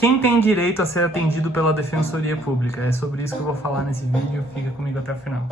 Quem tem direito a ser atendido pela Defensoria Pública? É sobre isso que eu vou falar nesse vídeo, fica comigo até o final.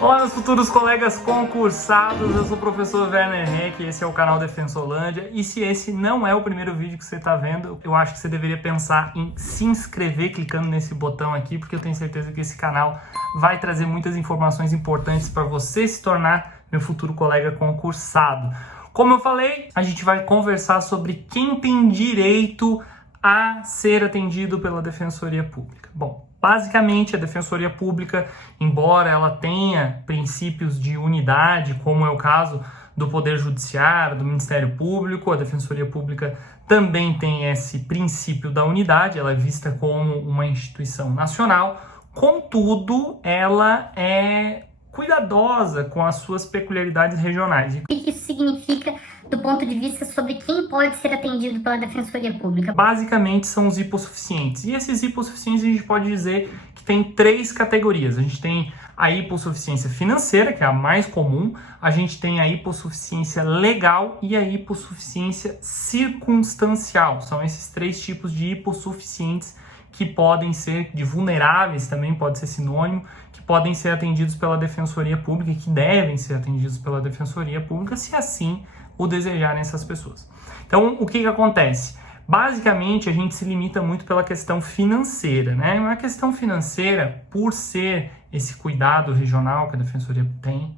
Olá, meus futuros colegas concursados, eu sou o professor Werner Heck, esse é o canal Defensolândia, e se esse não é o primeiro vídeo que você está vendo, eu acho que você deveria pensar em se inscrever clicando nesse botão aqui, porque eu tenho certeza que esse canal vai trazer muitas informações importantes para você se tornar meu futuro colega concursado. Como eu falei, a gente vai conversar sobre quem tem direito a ser atendido pela Defensoria Pública. Bom, basicamente a Defensoria Pública, embora ela tenha princípios de unidade, como é o caso do Poder Judiciário, do Ministério Público, a Defensoria Pública também tem esse princípio da unidade, ela é vista como uma instituição nacional, contudo, ela é cuidadosa com as suas peculiaridades regionais. O que isso significa do ponto de vista sobre quem pode ser atendido pela Defensoria Pública? Basicamente são os hipossuficientes. E esses hipossuficientes a gente pode dizer que tem três categorias. A gente tem a hipossuficiência financeira, que é a mais comum, a gente tem a hipossuficiência legal e a hipossuficiência circunstancial. São esses três tipos de hipossuficientes que podem ser, de vulneráveis também pode ser sinônimo, que podem ser atendidos pela Defensoria Pública e que devem ser atendidos pela Defensoria Pública, se assim o desejarem essas pessoas. Então, o que acontece? Basicamente, a gente se limita muito pela questão financeira, né? A questão financeira, por ser esse cuidado regional que a Defensoria tem,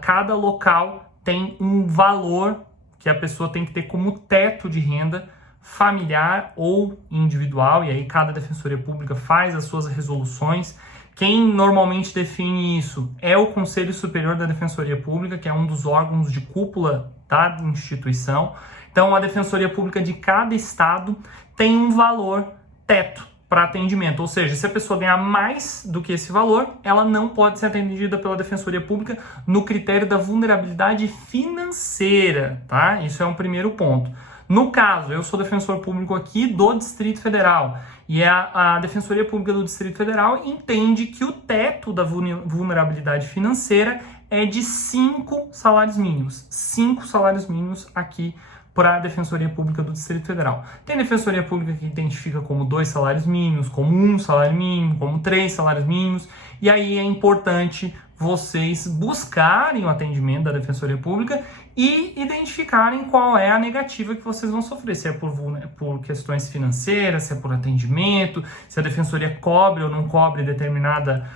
cada local tem um valor que a pessoa tem que ter como teto de renda familiar ou individual, e aí cada Defensoria Pública faz as suas resoluções. Quem normalmente define isso é o Conselho Superior da Defensoria Pública, que é um dos órgãos de cúpula da instituição. Então, a Defensoria Pública de cada estado tem um valor teto para atendimento, ou seja, se a pessoa ganhar mais do que esse valor, ela não pode ser atendida pela Defensoria Pública no critério da vulnerabilidade financeira, tá? Isso é um primeiro ponto. No caso, eu sou defensor público aqui do Distrito Federal e a Defensoria Pública do Distrito Federal entende que o teto da vulnerabilidade financeira é de 5 salários mínimos. 5 salários mínimos aqui para a Defensoria Pública do Distrito Federal. Tem Defensoria Pública que identifica como 2 salários mínimos, como 1 salário mínimo, como 3 salários mínimos, e aí é importante vocês buscarem o atendimento da Defensoria Pública e identificarem qual é a negativa que vocês vão sofrer, se é por questões financeiras, se é por atendimento, se a Defensoria cobre ou não cobre determinada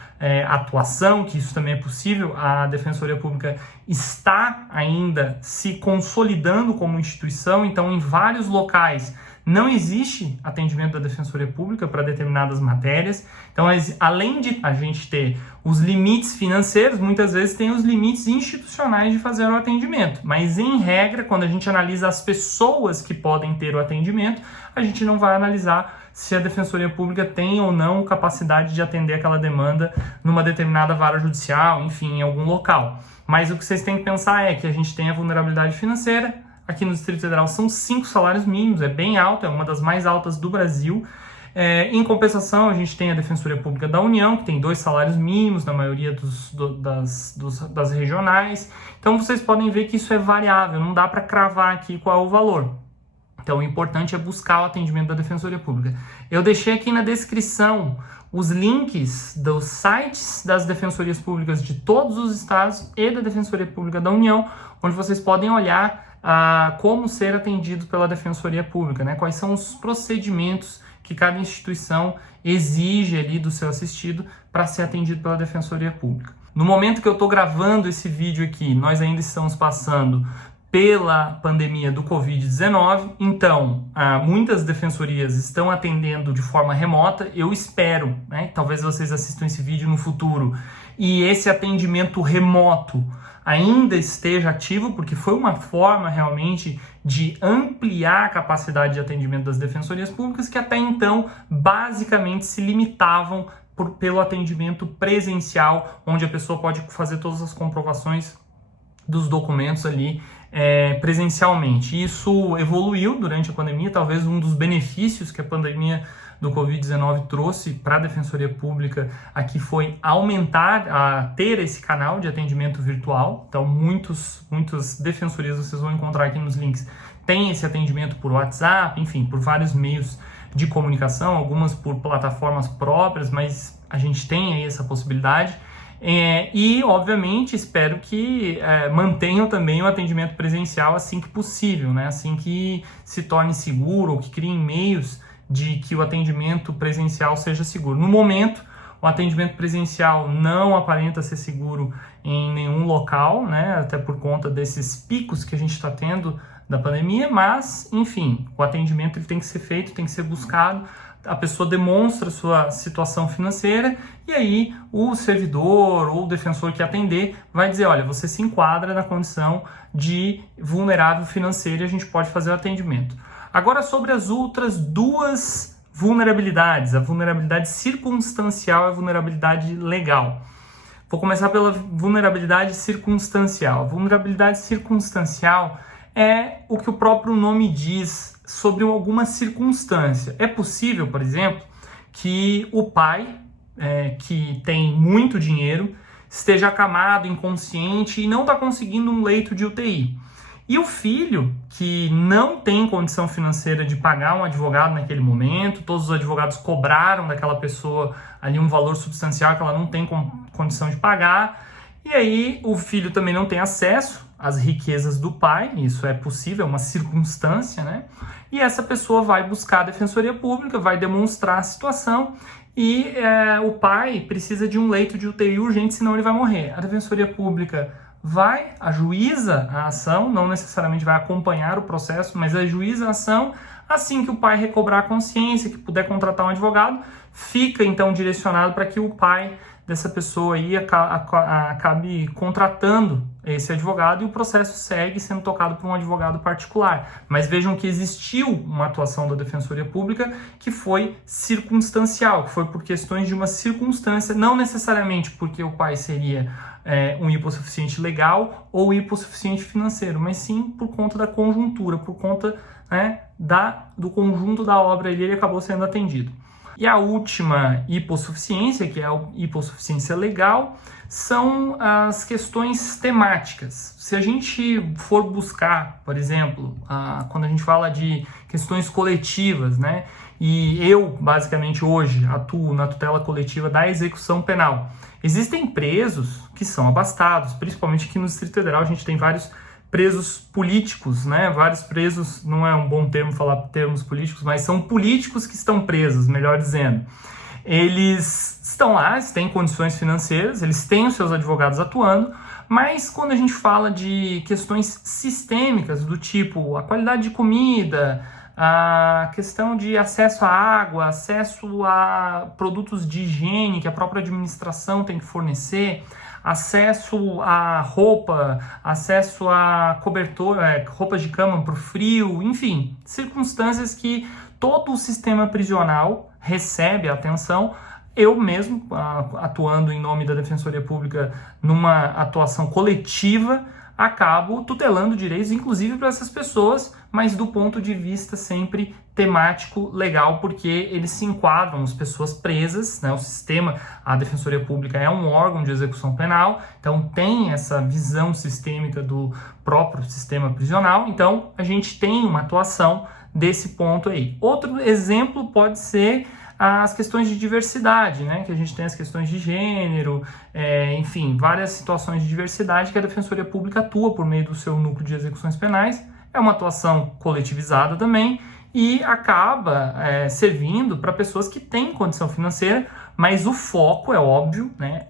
atuação, que isso também é possível. A Defensoria Pública está ainda se consolidando como instituição, então em vários locais não existe atendimento da Defensoria Pública para determinadas matérias. Então, além de a gente ter os limites financeiros, muitas vezes tem os limites institucionais de fazer o atendimento. Mas, em regra, quando a gente analisa as pessoas que podem ter o atendimento, a gente não vai analisar se a Defensoria Pública tem ou não capacidade de atender aquela demanda numa determinada vara judicial, enfim, em algum local. Mas o que vocês têm que pensar é que a gente tem a vulnerabilidade financeira. Aqui no Distrito Federal são 5 salários mínimos, é bem alto, é uma das mais altas do Brasil. Em compensação, a gente tem a Defensoria Pública da União, que tem 2 salários mínimos na maioria das regionais. Então, vocês podem ver que isso é variável, não dá para cravar aqui qual é o valor. Então, o importante é buscar o atendimento da Defensoria Pública. Eu deixei aqui na descrição os links dos sites das Defensorias Públicas de todos os estados e da Defensoria Pública da União, onde vocês podem olhar como ser atendido pela Defensoria Pública, né? Quais são os procedimentos que cada instituição exige ali do seu assistido para ser atendido pela Defensoria Pública. No momento que eu estou gravando esse vídeo aqui, nós ainda estamos passando pela pandemia do Covid-19, então muitas defensorias estão atendendo de forma remota. Eu espero, né, talvez vocês assistam esse vídeo no futuro e esse atendimento remoto ainda esteja ativo, porque foi uma forma realmente de ampliar a capacidade de atendimento das defensorias públicas que até então basicamente se limitavam pelo atendimento presencial, onde a pessoa pode fazer todas as comprovações dos documentos ali presencialmente. Isso evoluiu durante a pandemia, talvez um dos benefícios que a pandemia do Covid-19 trouxe para a Defensoria Pública aqui foi aumentar, ter esse canal de atendimento virtual. Então, muitas defensorias, vocês vão encontrar aqui nos links, tem esse atendimento por WhatsApp, enfim, por vários meios de comunicação, algumas por plataformas próprias, mas a gente tem aí essa possibilidade. E, obviamente, espero que mantenham também o atendimento presencial assim que possível, né? Assim que se torne seguro ou que criem meios de que o atendimento presencial seja seguro. No momento, o atendimento presencial não aparenta ser seguro em nenhum local, né? Até por conta desses picos que a gente está tendo da pandemia, mas, enfim, o atendimento ele tem que ser feito, tem que ser buscado, a pessoa demonstra sua situação financeira e aí o servidor ou o defensor que atender vai dizer, olha, você se enquadra na condição de vulnerável financeiro e a gente pode fazer o atendimento. Agora sobre as outras duas vulnerabilidades, a vulnerabilidade circunstancial e a vulnerabilidade legal. Vou começar pela vulnerabilidade circunstancial. A vulnerabilidade circunstancial é o que o próprio nome diz sobre alguma circunstância. É possível, por exemplo, que o pai, que tem muito dinheiro, esteja acamado, inconsciente e não está conseguindo um leito de UTI. E o filho, que não tem condição financeira de pagar um advogado naquele momento, todos os advogados cobraram daquela pessoa ali um valor substancial que ela não tem condição de pagar, e aí o filho também não tem acesso às riquezas do pai, isso é possível, é uma circunstância, né? E essa pessoa vai buscar a Defensoria Pública, vai demonstrar a situação e o pai precisa de um leito de UTI urgente, senão ele vai morrer. A Defensoria Pública vai, ajuiza a ação, não necessariamente vai acompanhar o processo, mas ajuiza a ação. Assim que o pai recobrar a consciência, que puder contratar um advogado, fica então direcionado para que o pai dessa pessoa aí acabe contratando esse advogado e o processo segue sendo tocado por um advogado particular. Mas vejam que existiu uma atuação da Defensoria Pública que foi circunstancial, que foi por questões de uma circunstância, não necessariamente porque o pai seria um hipossuficiente legal ou hipossuficiente financeiro, mas sim por conta da conjuntura, por conta do conjunto da obra ele acabou sendo atendido. E a última hipossuficiência, que é a hipossuficiência legal, são as questões temáticas. Se a gente for buscar, por exemplo, quando a gente fala de questões coletivas, né? E eu, basicamente, hoje atuo na tutela coletiva da execução penal. Existem presos que são abastados, principalmente aqui no Distrito Federal a gente tem vários presos políticos, né? Vários presos, não é um bom termo falar termos políticos, mas são políticos que estão presos, melhor dizendo. Eles estão lá, eles têm condições financeiras, eles têm os seus advogados atuando, mas quando a gente fala de questões sistêmicas, do tipo a qualidade de comida, a questão de acesso à água, acesso a produtos de higiene que a própria administração tem que fornecer, acesso a roupa, acesso a cobertor, roupas de cama para o frio, enfim, circunstâncias que todo o sistema prisional recebe atenção. Eu mesmo, atuando em nome da Defensoria Pública numa atuação coletiva, acabo tutelando direitos, inclusive para essas pessoas, mas do ponto de vista sempre temático legal, porque eles se enquadram as pessoas presas, né? O sistema, a Defensoria Pública é um órgão de execução penal, então tem essa visão sistêmica do próprio sistema prisional, então a gente tem uma atuação desse ponto aí. Outro exemplo pode ser as questões de diversidade, né? Que a gente tem as questões de gênero, enfim, várias situações de diversidade que a Defensoria Pública atua por meio do seu núcleo de execuções penais. É uma atuação coletivizada também e acaba servindo para pessoas que têm condição financeira, mas o foco é óbvio, né?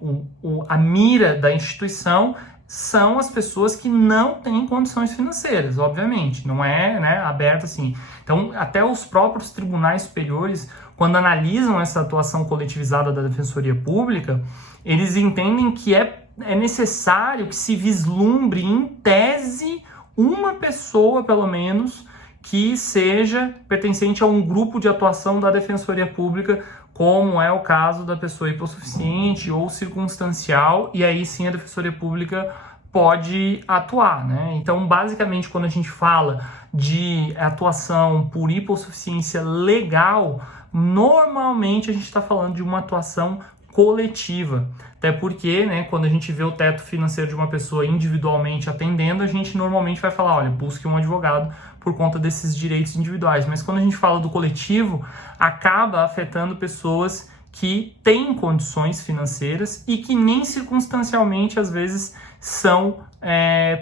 A mira da instituição são as pessoas que não têm condições financeiras, obviamente, não é, né, aberto assim. Então, até os próprios tribunais superiores, quando analisam essa atuação coletivizada da Defensoria Pública, eles entendem que é necessário que se vislumbre, em tese, uma pessoa, pelo menos, que seja pertencente a um grupo de atuação da Defensoria Pública, como é o caso da pessoa hipossuficiente ou circunstancial, e aí sim a Defensoria Pública pode atuar, né? Então, basicamente, quando a gente fala de atuação por hipossuficiência legal, normalmente a gente está falando de uma atuação coletiva, até porque, né, quando a gente vê o teto financeiro de uma pessoa individualmente atendendo, a gente normalmente vai falar, olha, busque um advogado por conta desses direitos individuais. Mas quando a gente fala do coletivo, acaba afetando pessoas que têm condições financeiras e que nem circunstancialmente, às vezes, são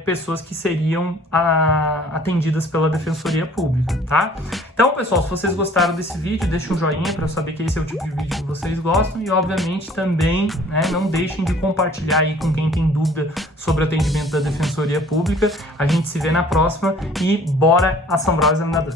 pessoas que seriam atendidas pela Defensoria Pública, tá? Então, pessoal, se vocês gostaram desse vídeo, deixem um joinha para eu saber que esse é o tipo de vídeo que vocês gostam e, obviamente, também, né, não deixem de compartilhar aí com quem tem dúvida sobre o atendimento da Defensoria Pública. A gente se vê na próxima e bora assombrar o examinador!